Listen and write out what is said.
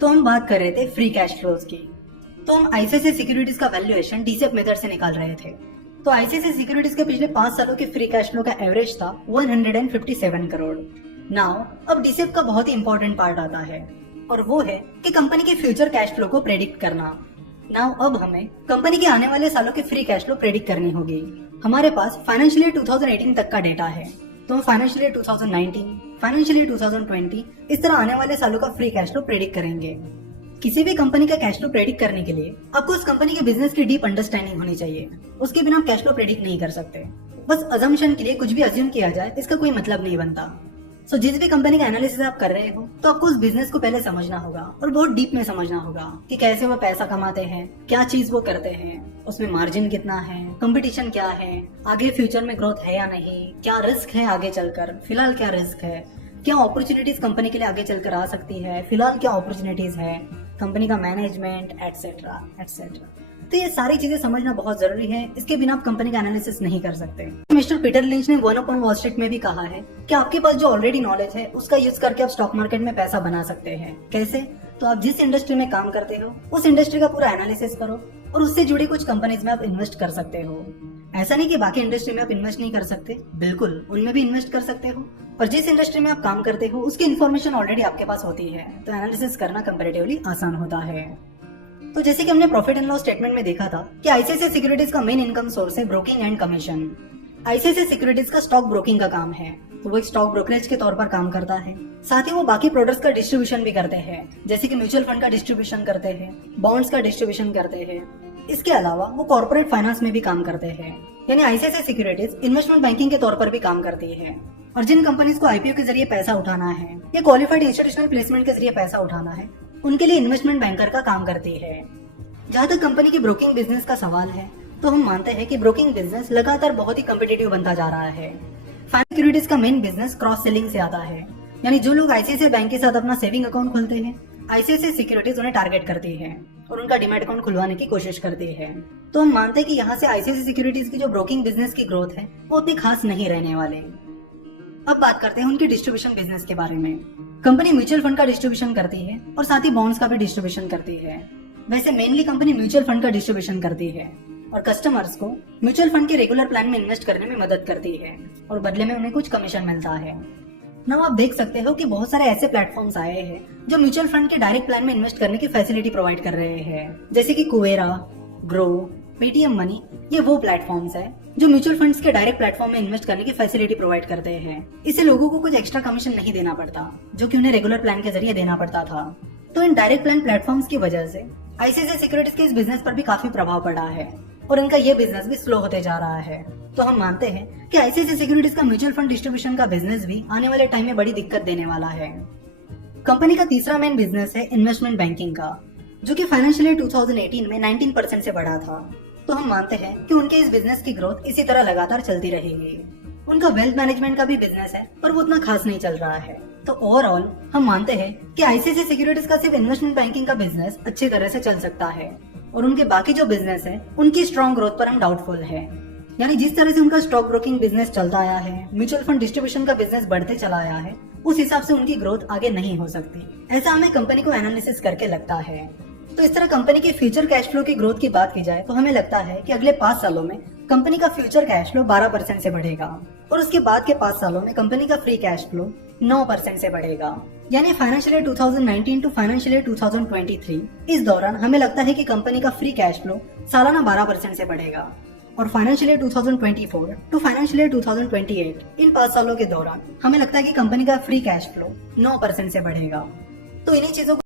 तो हम बात कर रहे थे फ्री कैश फ्लोज की। तो हम आईसीआईसीआई सिक्योरिटीज का वैल्यूएशन डीसीएफ मेथड से निकाल रहे थे। तो आईसीआईसीआई सिक्योरिटीज के पिछले 5 सालों के फ्री कैश फ्लो का एवरेज था 157 करोड़। नाउ अब डीसीएफ का बहुत ही इंपॉर्टेंट पार्ट आता है और वो है कि कंपनी के फ्यूचर कैश फ्लो को प्रेडिक्ट करना। नाउ अब हमें कंपनी के आने वाले सालों के फ्री कैश फ्लो प्रेडिक्ट करनी होगी। हमारे पास फाइनेंशियल ईयर 2018 तक का डेटा है, तो हम फाइनेंशियल ईयर 2019, फाइनेंशियल ईयर 2020 इस तरह आने वाले सालों का फ्री कैश फ्लो प्रेडिक्ट करेंगे। किसी भी कंपनी का कैश फ्लो प्रेडिक्ट करने के लिए आपको उस कंपनी के बिजनेस की डीप अंडरस्टैंडिंग होनी चाहिए। उसके बिना आप कैश फ्लो प्रेडिक्ट नहीं कर सकते। बस अजम्पशन के लिए कुछ भी अज्यूम किया जाए इसका कोई मतलब नहीं बनता। सो जिस भी कंपनी का एनालिसिस आप कर रहे हो तो आपको उस बिजनेस को पहले समझना होगा और बहुत डीप में समझना होगा कि कैसे वो पैसा कमाते हैं, क्या चीज वो करते हैं, उसमें मार्जिन कितना है, कंपटीशन क्या है, आगे फ्यूचर में ग्रोथ है या नहीं, क्या रिस्क है आगे चलकर, फिलहाल क्या रिस्क है, क्या अपॉर्चुनिटीज कंपनी के लिए आगे चलकर आ सकती है, फिलहाल क्या अपॉर्चुनिटीज है, कंपनी का मैनेजमेंट एटसेट्रा एटसेट्रा। तो ये सारी चीजें समझना बहुत जरूरी है। इसके बिना आप कंपनी का एनालिसिस नहीं कर सकते। मिस्टर पीटर लिंच ने वन अपॉन वॉल स्ट्रीट में भी कहा है कि आपके पास जो ऑलरेडी नॉलेज है उसका यूज करके आप स्टॉक मार्केट में पैसा बना सकते हैं। कैसे? तो आप जिस इंडस्ट्री में काम करते हो उस इंडस्ट्री का पूरा एनालिसिस करो और उससे जुड़ी कुछ कंपनीज में आप इन्वेस्ट कर सकते हो। ऐसा नहीं कि बाकी इंडस्ट्री में आप इन्वेस्ट नहीं कर सकते, बिल्कुल उनमें भी इन्वेस्ट कर सकते हो, पर जिस इंडस्ट्री में आप काम करते हो उसकी इन्फॉर्मेशन ऑलरेडी आपके पास होती है, तो एनालिसिस करना कंपैरेटिवली आसान होता है। तो जैसे कि हमने प्रॉफिट एंड लॉस स्टेटमेंट में देखा था कि आईसीआईसीआई सिक्योरिटीज का मेन इनकम सोर्स है broking and commission. ICICI securities का स्टॉक ब्रोकिंग का काम है, तो वो एक स्टॉक ब्रोकरेज के तौर पर काम करता है। साथ ही वो बाकी प्रोडक्ट्स का डिस्ट्रीब्यूशन भी करते हैं, जैसे कि म्यूचुअल फंड का डिस्ट्रीब्यूशन करते हैं, बॉन्ड्स का डिस्ट्रीब्यूशन करते हैं। इसके अलावा वो कॉर्पोरेट फाइनेंस में भी काम करते हैं, यानी आईसीआईसीआई सिक्योरिटीज इन्वेस्टमेंट बैंकिंग के तौर पर भी काम करती है। और जिन कंपनीज को आईपीओ के जरिए पैसा उठाना है या क्वालिफाइड इंस्टीट्यूशनल प्लेसमेंट के जरिए पैसा उठाना है, उनके लिए इन्वेस्टमेंट बैंकर का काम करती है। जहाँ तक कंपनी की ब्रोकिंग बिजनेस का सवाल है, तो हम मानते हैं कि ब्रोकिंग बिजनेस लगातार बहुत ही कम्पिटिटिव बनता जा रहा है। फाइनेंस सिक्योरिटीज का मेन बिजनेस क्रॉस सेलिंग से आता है, यानी जो लोग आईसीआईसीआई बैंक के साथ अपना सेविंग अकाउंट खोलते हैं, आईसीआईसीआई सिक्योरिटीज उन्हें टारगेट करती है और उनका डीमैट अकाउंट खुलवाने की कोशिश करती है। तो हम मानते हैं कि यहाँ से आईसीआईसीआई सिक्योरिटीज की जो ब्रोकिंग बिजनेस की ग्रोथ है वो उतनी खास नहीं रहने वाले। अब बात करते हैं उनकी डिस्ट्रीब्यूशन बिजनेस के बारे में। कंपनी म्यूचुअल फंड का डिस्ट्रीब्यूशन करती है और साथ ही बॉन्ड्स का भी डिस्ट्रीब्यूशन करती है। वैसे मेनली कंपनी म्यूचुअल फंड का डिस्ट्रीब्यूशन करती है और कस्टमर्स को म्यूचुअल फंड के रेगुलर प्लान में इन्वेस्ट करने में मदद करती है और बदले में उन्हें कुछ कमीशन मिलता है। नाउ आप देख सकते हो कि बहुत सारे ऐसे प्लेटफॉर्म्स आए हैं जो म्यूचुअल फंड के डायरेक्ट प्लान में इन्वेस्ट करने की फैसिलिटी प्रोवाइड कर रहे हैं, जैसे कि कुवेरा, ग्रो, पेटीएम मनी। ये वो प्लेटफॉर्म्स है जो म्यूचुअल फंड्स के डायरेक्ट प्लेटफॉर्म में इन्वेस्ट करने की फैसिलिटी प्रोवाइड करते हैं। इससे लोगों को कुछ एक्स्ट्रा कमीशन नहीं देना पड़ता, जो कि उन्हें रेगुलर प्लान के जरिए देना पड़ता था। तो इन डायरेक्ट प्लान प्लेटफॉर्म्स की वजह से आईसीआईसीआई सिक्योरिटीज के इस बिजनेस पर भी काफी प्रभाव पड़ा है और इनका ये बिजनेस भी स्लो होते जा रहा है। तो हम मानते हैं कि आईसीआईसीआई सिक्योरिटीज का म्यूचुअल फंड डिस्ट्रीब्यूशन का बिजनेस भी आने वाले टाइम में बड़ी दिक्कत देने वाला है। कंपनी का तीसरा मेन बिजनेस है इन्वेस्टमेंट बैंकिंग का, जो कि फाइनेंशियल ईयर 2018 में 19% से बढ़ा था। तो हम मानते हैं कि उनके इस बिजनेस की ग्रोथ इसी तरह लगातार चलती रहेगी। उनका वेल्थ मैनेजमेंट का भी बिजनेस है, पर वो उतना खास नहीं चल रहा है। तो ओवरऑल हम मानते हैं कि आईसीआईसीआई सिक्योरिटीज का सिर्फ इन्वेस्टमेंट बैंकिंग का बिजनेस अच्छी तरह से चल सकता है और उनके बाकी जो बिजनेस है उनकी स्ट्रॉन्ग ग्रोथ पर हम डाउटफुल है। यानी जिस तरह से उनका स्टॉक ब्रोकिंग बिजनेस चलता आया है, म्यूचुअल फंड डिस्ट्रीब्यूशन का बिजनेस बढ़ते चला आया है, उस हिसाब से उनकी ग्रोथ आगे नहीं हो सकती, ऐसा हमें कंपनी को एनालिसिस करके लगता है। तो इस तरह कंपनी के फ्यूचर कैश फ्लो की ग्रोथ की बात की जाए तो हमें लगता है कि अगले 5 सालों में कंपनी का फ्यूचर कैश फ्लो 12% से बढ़ेगा और उसके बाद के 5 सालों में कंपनी का फ्री कैश फ्लो 9% से बढ़ेगा। यानी financial year 2019 to financial year 2023 इस दौरान हमें लगता है कि कंपनी का फ्री कैश फ्लो सालाना 12% से बढ़ेगा और financial year 2024 to financial year 2028 इन 5 सालों के दौरान हमें लगता है कि कंपनी का फ्री कैश फ्लो 9% से बढ़ेगा। तो इन्हीं चीजों